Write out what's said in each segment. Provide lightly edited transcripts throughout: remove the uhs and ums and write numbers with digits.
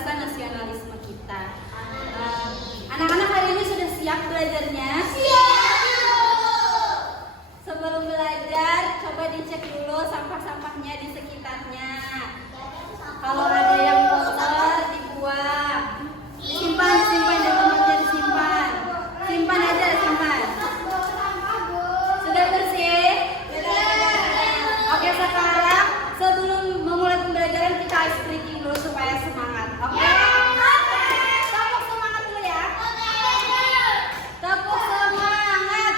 rasa nasionalisme kita. Anak-anak hari ini sudah siap belajarnya? Siap! Sebelum belajar, coba dicek dulu sampah-sampahnya di sekitarnya. Kalau ada yang kotor, dibuang. Disimpan di rumahnya, disimpan. Simpan aja, simpan. Sudah bersih? Oke, sekarang sebelum memulai pembelajaran kita ice breaking dulu supaya semangat. Oke? Tepuk semangat dulu ya. Tepuk semangat.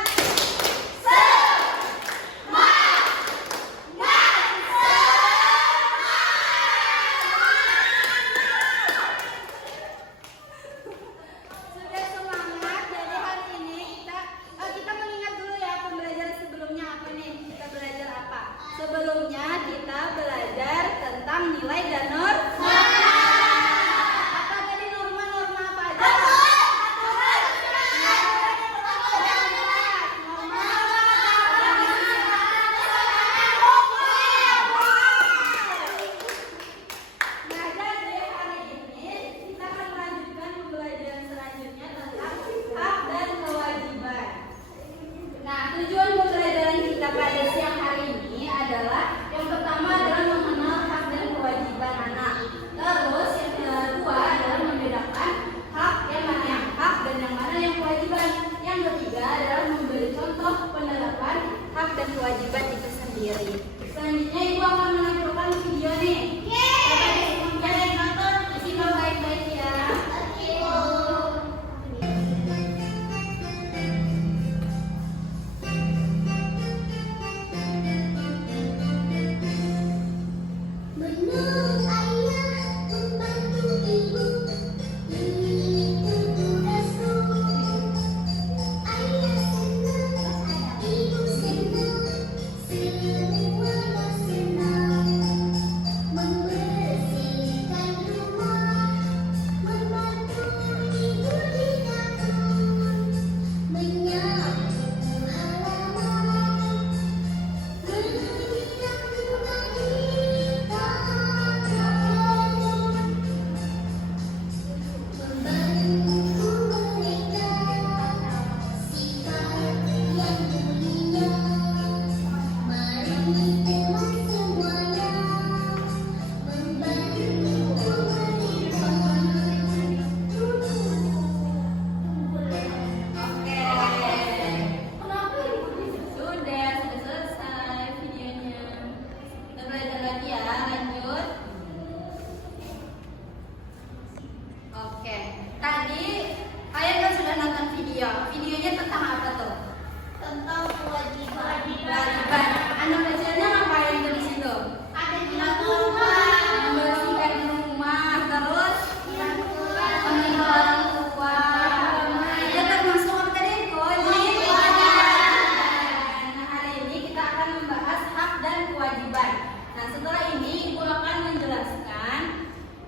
Sudah semangat. Jadi hari ini kita mengingat dulu ya pembelajaran sebelumnya apa nih? Kita belajar apa? Sebelumnya kita belajar tentang nilai dan norma. Apa tadi norma-norma apa aja? Nah, jadi hari ini kita akan melanjutkan pembelajaran selanjutnya tentang hak dan kewajiban. Nah, tujuan pembelajaran kita pada siang hari ini adalah yang pertama adalah mengenal hak dan kewajiban anak. Terus yang kedua adalah membedakan hak yang mana yang hak dan yang mana yang kewajiban. Yang ketiga adalah memberi contoh penerapan hak dan kewajiban itu sendiri. Selanjutnya ibu akan menampilkan video nih. Coba disimak dan nonton, disimak baik-baik ya. Menurut ayah membantu ibu, ini tugasku. Ayah senang, ibu senang, semua senang. Membersihkan rumah, membantu ibu di dapur, menyapu halaman, menyiram bunga di taman, membantu mereka sifat yang mulia. Mari teman semuanya membantu mereka. Sudah selesai videonya. Kita belajar lagi ya, lanjut. Oke, tadi kalian kan sudah nonton video. Videonya tentang apa tuh? Tentang kewajiban. Kewajiban. Anak kecilnya ngapain tuh di situ? Ada di rumah. Membersihkan rumah, terus Menentukan mengenal orang tua. Itu termasuk apa tadi? Kewajiban. Nah, hari ini kita akan membahas hak dan kewajiban. Nah, setelah ini ibu akan menjelaskan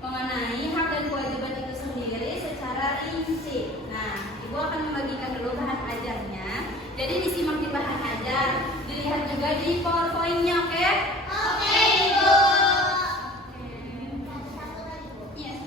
mengenai hak dan kewajiban itu sendiri secara rinci. Nah, ibu akan membagikan dulu bahan ajarnya. Jadi disimak di bahan ajar, dilihat juga di PowerPoint-nya, oke? Oke, Ibu. Iya.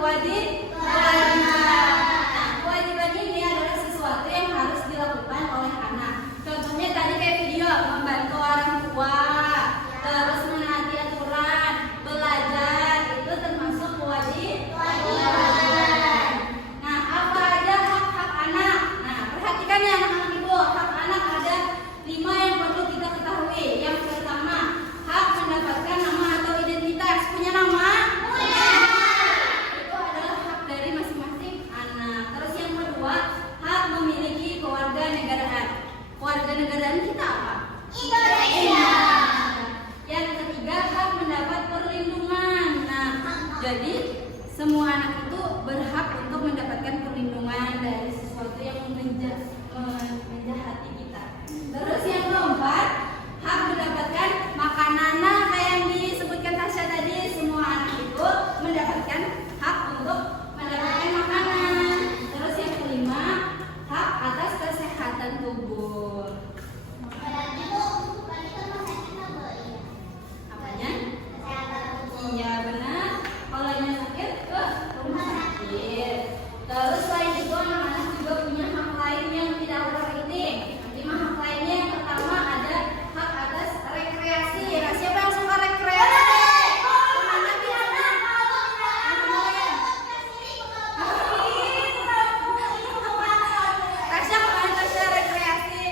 kewajiban. Nah, kewajiban ini adalah sesuatu yang harus dilakukan oleh anak. Contohnya tadi kayak video membantu orang tua, terus menaati aturan, belajar, itu termasuk kewajiban. Nah, apa aja hak-hak anak? Nah, perhatikan ya anak-anak ibu, hak anak ada 5 yang perlu kita ketahui. Yang pertama, hak mendapatkan nama atau identitas. Punya nama? Punya. Itu adalah hak dari masing-masing anak. Terus yang kedua, hak memiliki kewarganegaraan. Kewarganegaraan kita apa? Indonesia. Yang ketiga, hak mendapat perlindungan. Nah, jadi semua anak itu berhak untuk mendapatkan perlindungan dari sesuatu yang menjahati kita. Terus yang keempat, hak mendapatkan makanan. Nah, kayak yang disebutkan Tasya tadi, semua anak itu mendapatkan hak untuk mendapatkan makanan. Terus yang kelima, hak atas kesehatan tubuh. Berarti Bu, bukan itu masa kita Bu, ya. Apanya? Kesehatan tubuh. Iya benar. Kalau yang sakit ke rumah sakit. Terus selain itu anak-anak juga punya hak lain yang tidak udah ini. 5 hak lainnya yang pertama ada hak atas rekreasi. Nah, siapa yang suka rekreasi? Kemana biasanya? Tasya kemana Tasya rekreasi?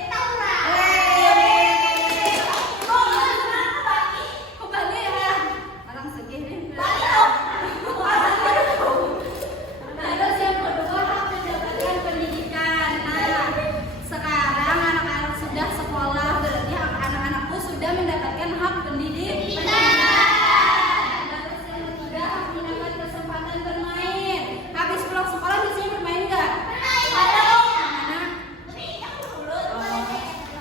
Kembali ya. Orang sedih nih. Terus yang kedua hak mendapatkan pendidikan. Nah, sekarang anak-anak sudah sekolah, berarti anak-anakku sudah mendapatkan hak pendidikan. Terus yang ketiga hak mendapat kesempatan bermain. Habis pulang sekolah biasanya bermain nggak? Ada dong. Mana?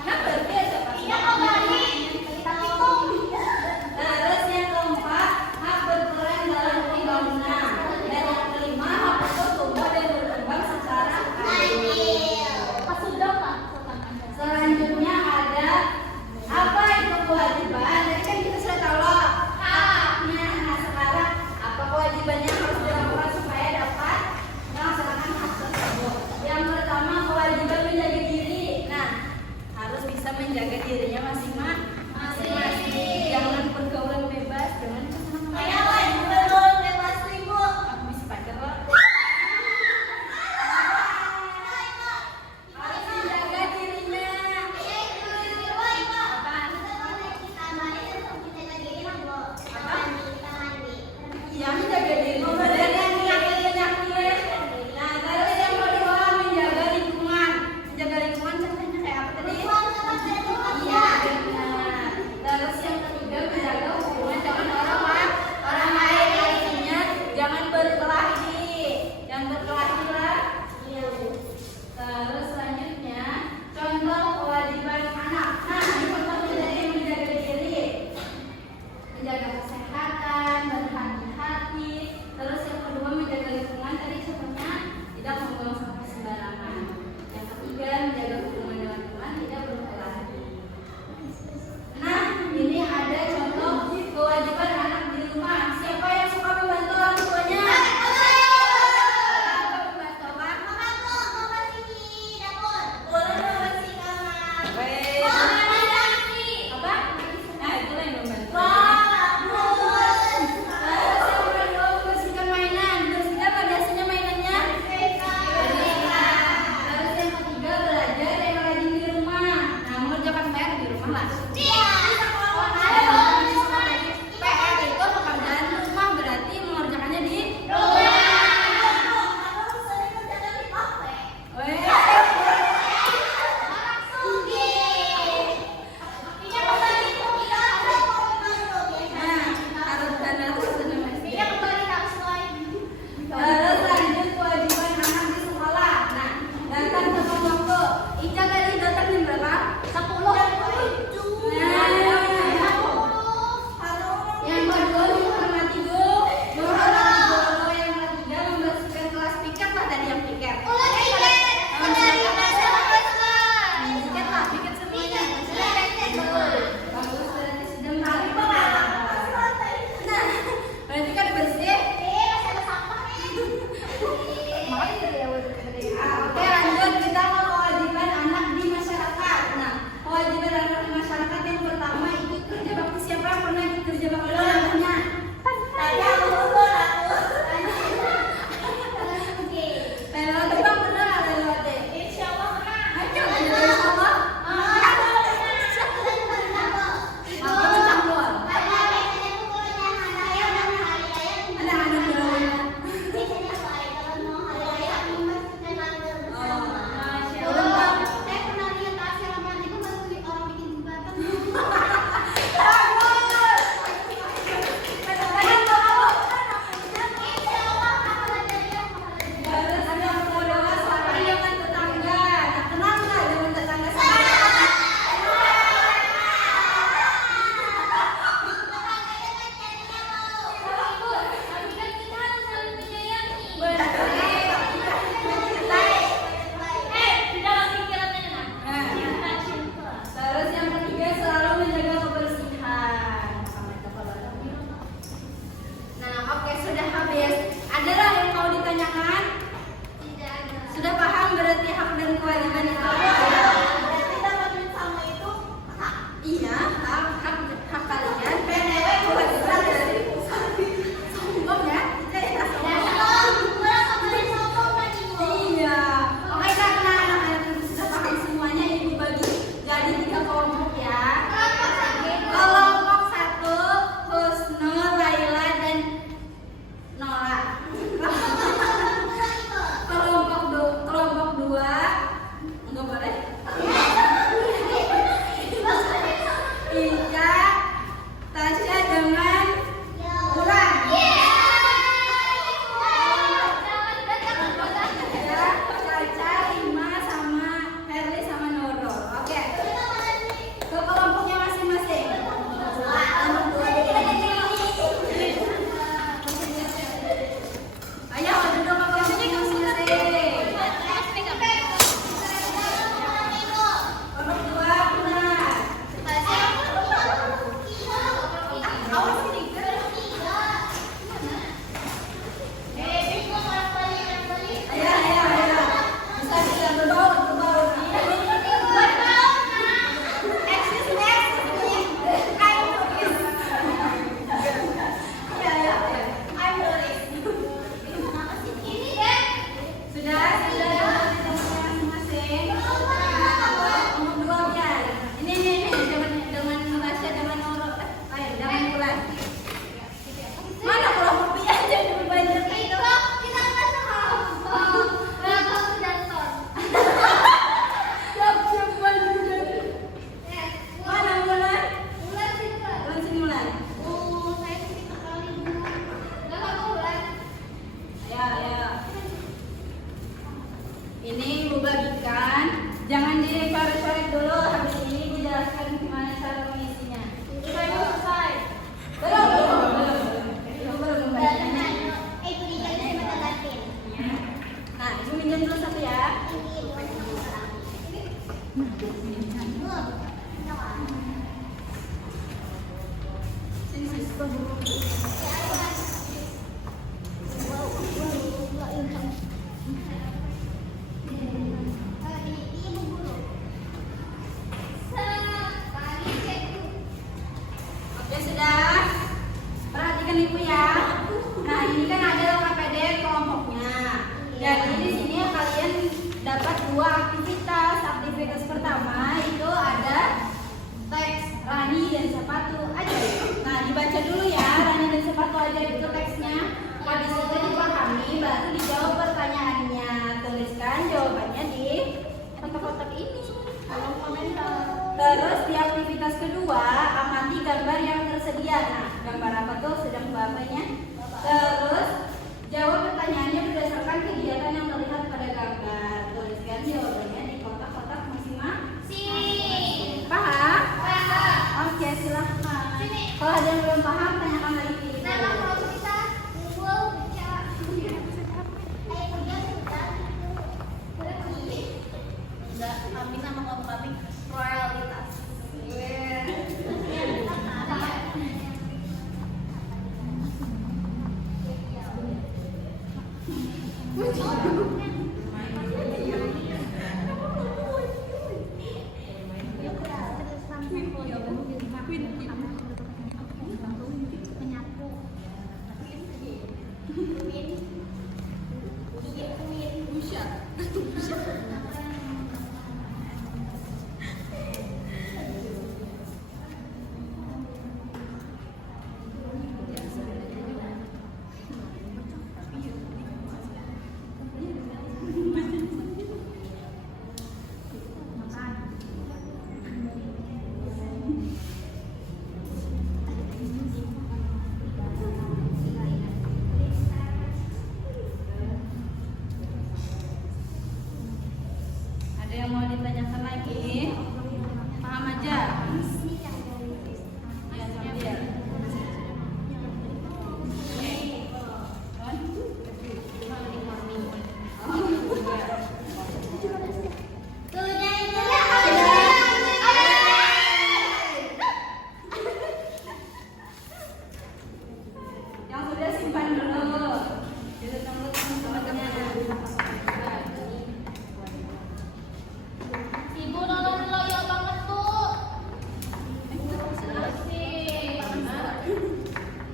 Nah, berarti ada pasti. Terus yang keempat, hak berperan dalam pembangunan. Dan yang kelima, hak untuk tumbuh dan berkembang secara adil. Selanjutnya ada apa itu kewajiban? Jadi kan kita sudah tahu loh haknya. Nah, sekarang apa kewajibannya harus dilakukan supaya dapat melaksanakan hak tersebut? Yang pertama, kewajiban menjaga diri. Nah, harus bisa menjaga dirinya masing-masing. Jangan pergaulan bebas, jangan aku bisa pacar loh. Harus menjaga dirinya. Iya, menjaga diri dan yang penyakit. Nah, terus yang kedua menjaga lingkungan. Menjaga lingkungan contohnya kayak apa tadi? Iya, benar. Terus yang ketiga menjaga hubungan dengan orang lain. Artinya jangan berkelahi. Yang berkelahi lah. Terus selanjutnya contoh kewajiban anak. Nah, ini contohnya dari menjaga diri, menjaga kesehatan, berhati-hati, dibaca dulu ya, Rani dan Sepatu aja itu teksnya. Habis itu dipahami, baru dijawab pertanyaannya. Tuliskan jawabannya di kotak-kotak ini, kolom komentar. Terus di aktivitas kedua, amati gambar yang tersedia. Nah, gambar apa tuh? Sedang bapaknya. Terus jawab pertanyaannya berdasarkan kegiatan yang terlihat pada gambar. Tuliskan jawabannya di kotak-kotak masing-masing. Paham? Paham. Oke, silahkan. Sini. Kalau ada yang belum paham, tanyakan lagi di video. Nama kalau kita kumpul bicara. Ayo kerja sebentar. Enggak, kami nama kamu kami royalitas. Ada yang mau ditanyakan lagi? Paham aja? Ya, sambil. Yang sudah simpan dulu. Kita tunggu teman-temannya. Ibu nolong loyal banget tuh.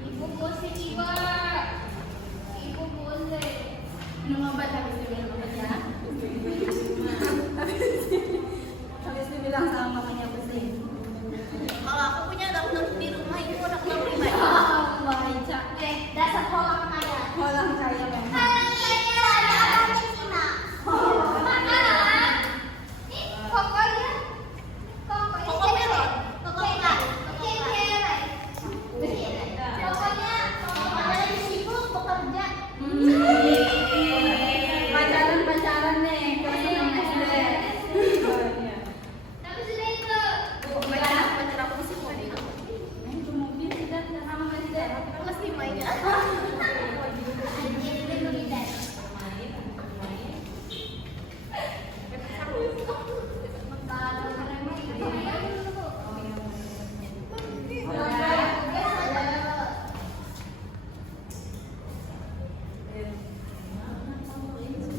Ibu pusing ibu. Ibu pusing. Minum obat habis itu minum obat ya. Habis itu bilang sama mamanya pusing. Kalau aku punya dokter di rumah itu dokter pribadi. Baca. Dasar kolam kaya. Kolam kaya memang. Kolam kaya ada apa di Cina? Makanan. Nih, pokoknya. Pokoknya. Pokoknya. Pokoknya. Ada di situ bekerja. Pacaran nih, kelas 6 SD. Oh, iya. Tapi sudah itu. Pacar aku masih mobil. Itu mobil tidak nama tidak. Kelas 5 ya.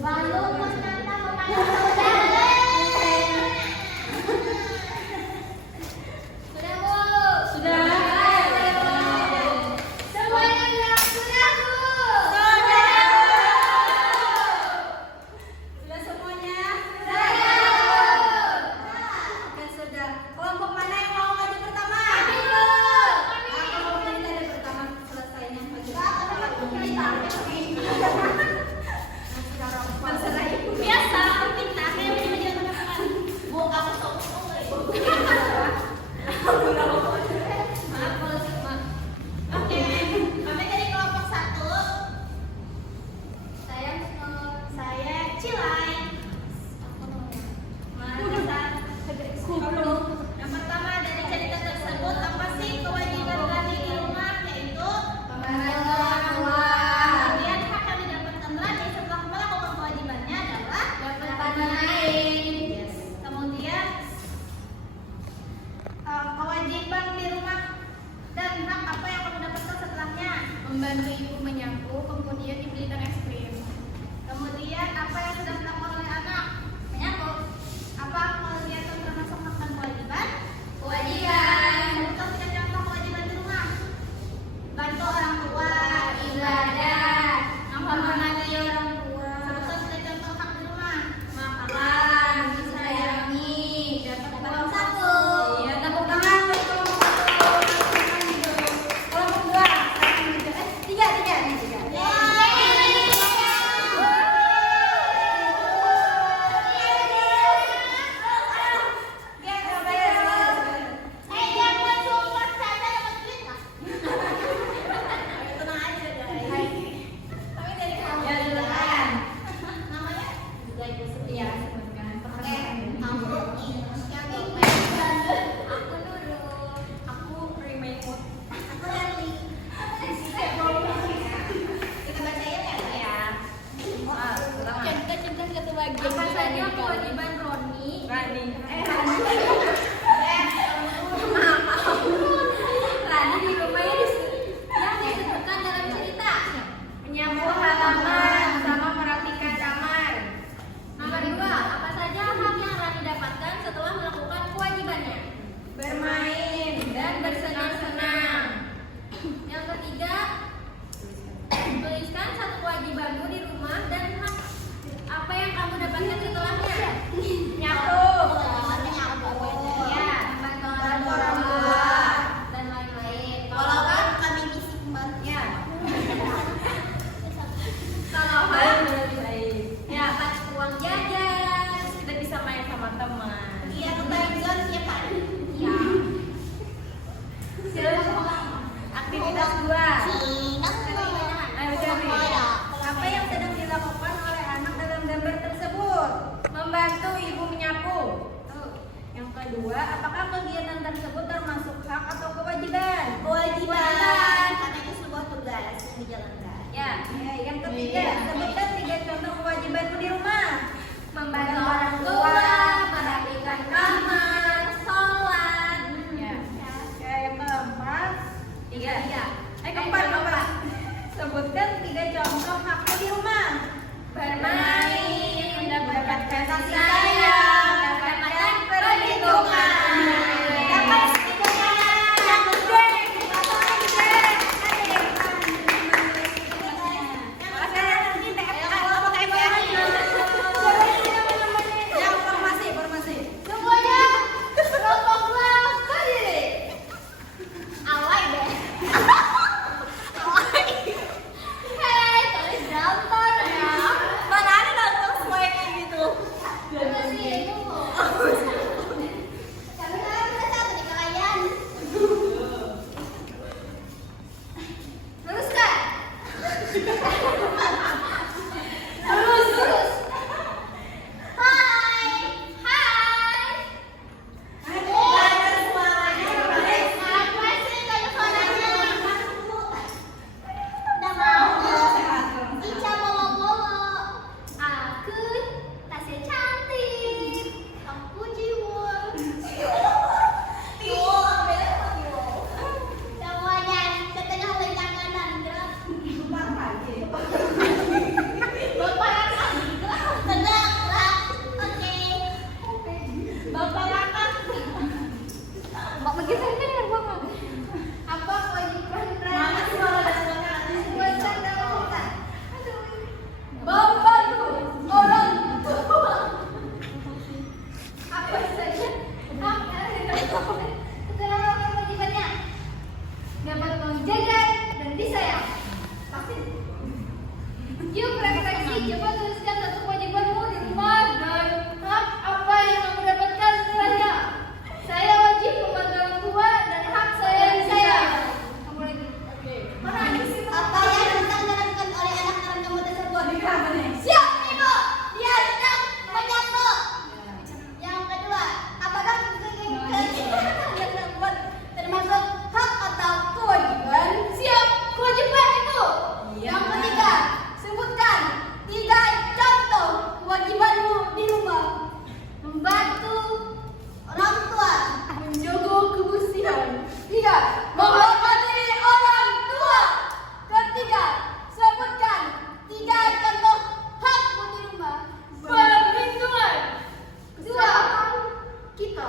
Lalu menanam memanen saudara. Sudah bu. Sudah. Semuanya bilang sudah bu. Sudah semuanya? Sudah. Oke, sudah. Kelompok mana yang mau maju pertama? Kami bu. Aku mau ini dari pertama selesainya maju. Terserah ibu. Biasa, aku pintar kayak meja-meja teman-teman. Bu, kamu tahu nggak? Maaf kalau maaf. Oke, kami dari kelompok 1. Saya Cilai. Mari kita kumpul. Yang pertama dari cerita tersebut, apa sih kewajiban Rani di rumah? Yaitu Membantu orang tua. kemudian hak yang didapatkan Rani setelah melakukan kewajibannya adalah Dapat main. Yes. Kemudian kewajiban di rumah dan hak apa yang kamu dapatkan setelahnya? Membantu ibu menyapu, kemudian dibelikan es krim. Kemudian apa yang sudah dilakukan oleh anak? Menyapu. Apa kegiatan termasuk hak dan kewajiban? Kewajiban. Sebutkan 3 contoh kewajiban di rumah. Bantu orang tua, Ibadah. menghormati orang tua. Sebutkan 3 contoh hak di rumah. Makan, disayangi, dapat uang saku. Iya, tepuk tangan untuk kelompok 1. Kelompok Selanjutnya kewajiban Roni. Rani. Rani di rumahnya yang disebutkan dalam cerita. Menyapu halaman sama merapikan kamar. Nomor 2, apa saja hak yang Rani dapatkan setelah melakukan kewajibannya? Bermain dan bersenang-senang. Yang ketiga, tuliskan satu kewajibanmu di rumah dan hak apa yang kamu dapatkan setelahnya. Nyapu. Ya, membantu orang tua dan lain-lain. Kalau kan kami bisa membantunya. Kalau hak, Baik. dapat uang jajan. Terus kita bisa main sama teman. Iya, ke Timezone tiap hari. Ya. Aktivitas 2. Ayo cari. Apa yang sedang dilakukan oleh anak dalam gambar tersebut? Membantu ibu menyapu. Yang kedua, apakah kegiatan tersebut termasuk hak atau kewajiban? Kewajiban. Karena itu sebuah tugas yang dijalankan. Ya. Yang ketiga, sebutkan 3 contoh kewajibanmu di rumah. Membantu orang tua, merapikan kamar, sholat. Ya. Yang keempat, Tiga. keempat. Sebutkan 3 contoh hakmu di rumah. Bermain, Mendapatkan kasih sayang, sayang, mendapatkan mendapatkan perlindungan. Dapat perlindungan. Yang gede. Informasi. Semuanya kelompoklah berdiri. Awai deh. Hei, tulis gambar ya. Mana ada nonton semua yang kayak gitu. Kami kan udah satu di kalian. Luruskan. Lurus. Hai. Apa sih teleponannya? Udah mau. Ica bolo-bolo. Aku tasnya cantik. Aku jiwa. Semuanya setengah lengan kanan gerak. Bapak Raka gerak. Oke. Bapak Raka. Mbak begitu kan yang gua mau. Apa kewajiban Mana sih malah ada suara Buatkan dalam kita. Membantu orang tua. Apa saja hak setelah melakukan kewajibannya. Dapat uang jajan dan disayang. Pasti. Yuk refleksi, coba tuliskan satu kewajibanmu di rumah dan hak apa yang kamu dapatkan setelahnya. Saya wajib membantu orang tua dan hak saya disayang. Kamu lagi. Mana ada sih? Apa yang sedang dilakukan oleh anak-anak kamu tersebut? Siap, Ibu. Dia sedang menyapu. Yang kedua, apakah kegiatan yang dilakukan termasuk hak atau kewajiban? Siap, kewajiban itu. Iya. Yang ketiga, sebutkan 3 contoh kewajibanmu di rumah. Membantu orang tua, menjaga kebersihan. 3. Menghormati orang tua. Ketiga, sebutkan 3 contoh hakmu di rumah. Perlindungan. 2. Kita.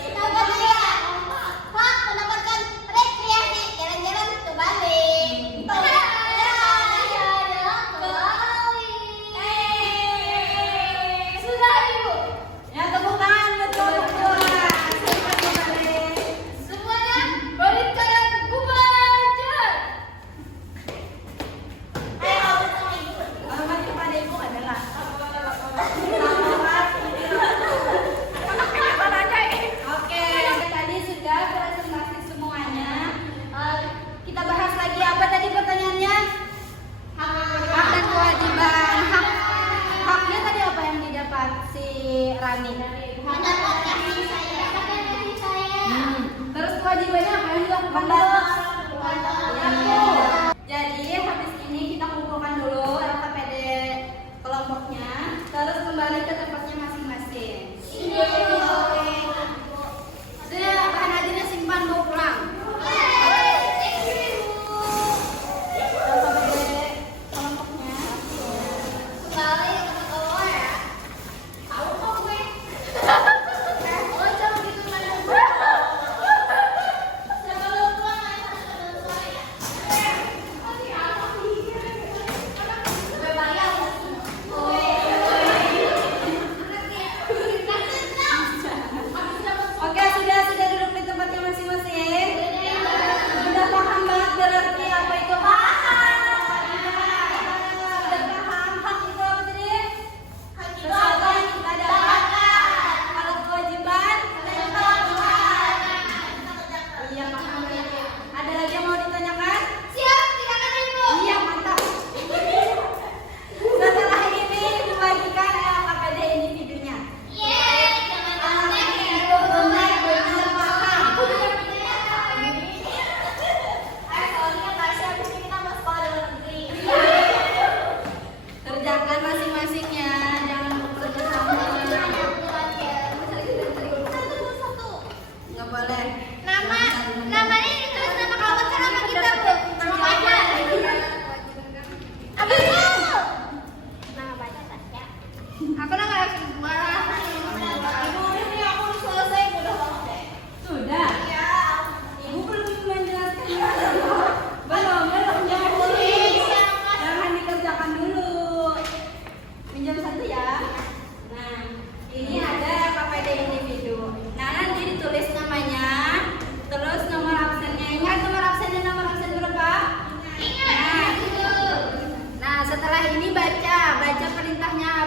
Yang ketiga, hak mendapatkan rekreasi, jalan-jalan ke Bali. Sudah, Ibu. Ya, tepuk tangan buat orang tua. Selamat kembali. Semuanya balik kalian bubar jalan. Hormat kepada ibu adalah Oke, tadi sudah presentasi semuanya. Kita bahas lagi apa tadi pertanyaannya? Hak dan kewajiban. Haknya tadi apa yang didapat si Rani? Mendapat kasih sayang. Terus kewajibannya apa yang dilakukan dulu? Jadi habis ini kita kumpulkan dulu LKPD kelompoknya.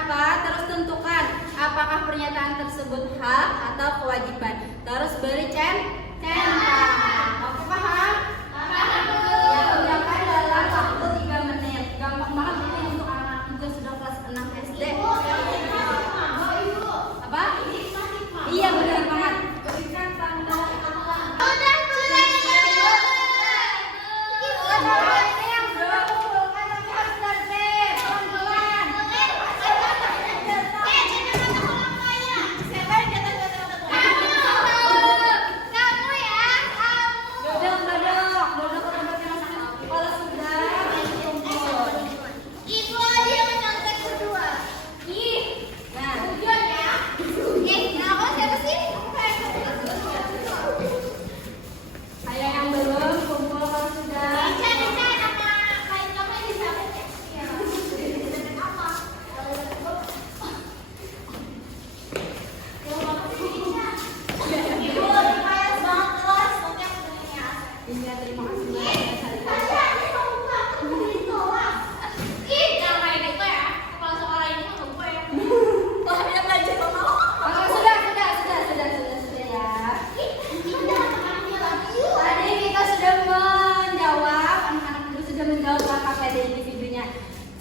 apa? Terus tentukan apakah pernyataan tersebut hak atau kewajiban. Terus beri centang. Oke, paham? Ya, ucapkan dalam waktu 3 menit. Gampang banget ini untuk anak-anak juga sudah kelas 6 SD. Apa? Iya, benar banget. Berikan tanda.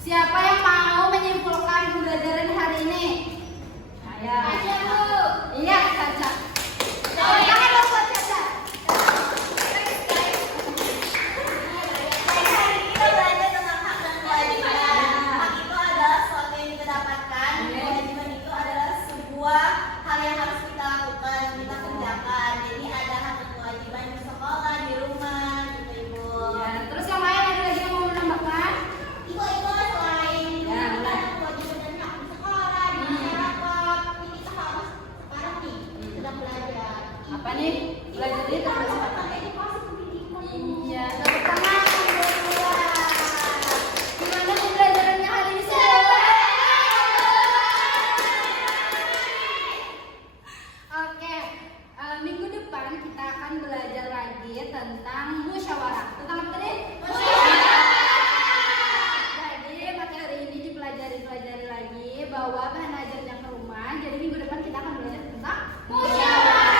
Siapa yang mau menyimpulkan pembelajaran hari ini? Ayo. Iya, Caca. Tangan lo buat Caca. Hari ini kita belajar tentang hak dan kewajiban. Hak itu adalah sesuatu yang kita dapatkan. Kewajiban itu adalah sebuah hal yang harus kita lakukan, kita kerjakan. Jadi ada hak dan kewajiban di sekolah, di rumah, gitu Ibu. Ya, terus yang lain ada lagi yang mau menambahkan? Ibu selain Ya, mulai. kewajiban dan hak di sekolah, di masyarakat, ini kita harus sekarang nih sedang belajar. Apa nih? Belajar ini terus apa? Edukasi pendidikan. Iya, tepuk tangan berdua. Gimana pembelajarannya hari ini semua? Oke, minggu depan kita akan belajar lagi tentang musyawarah. Tentang apa tadi? Jadi materi ini dipelajari lagi, bawa bahan ajarnya ke rumah. Jadi minggu depan kita akan belajar tentang musyawarah.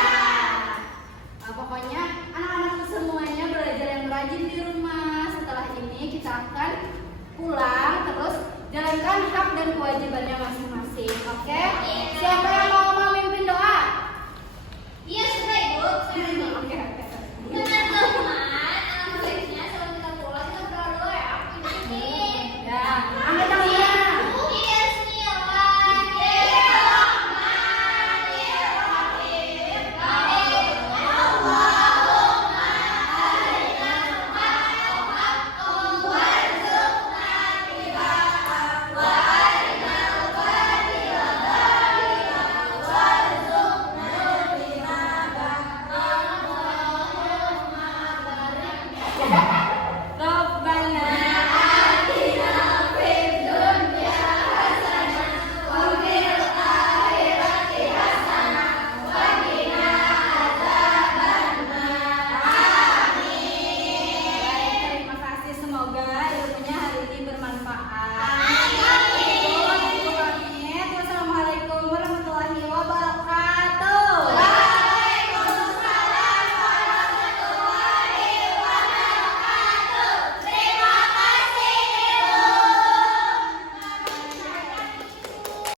Pokoknya anak-anak semuanya belajar yang rajin di rumah. Setelah ini kita akan pulang terus jalankan hak dan kewajibannya masing-masing. Oke? Siapa yang mau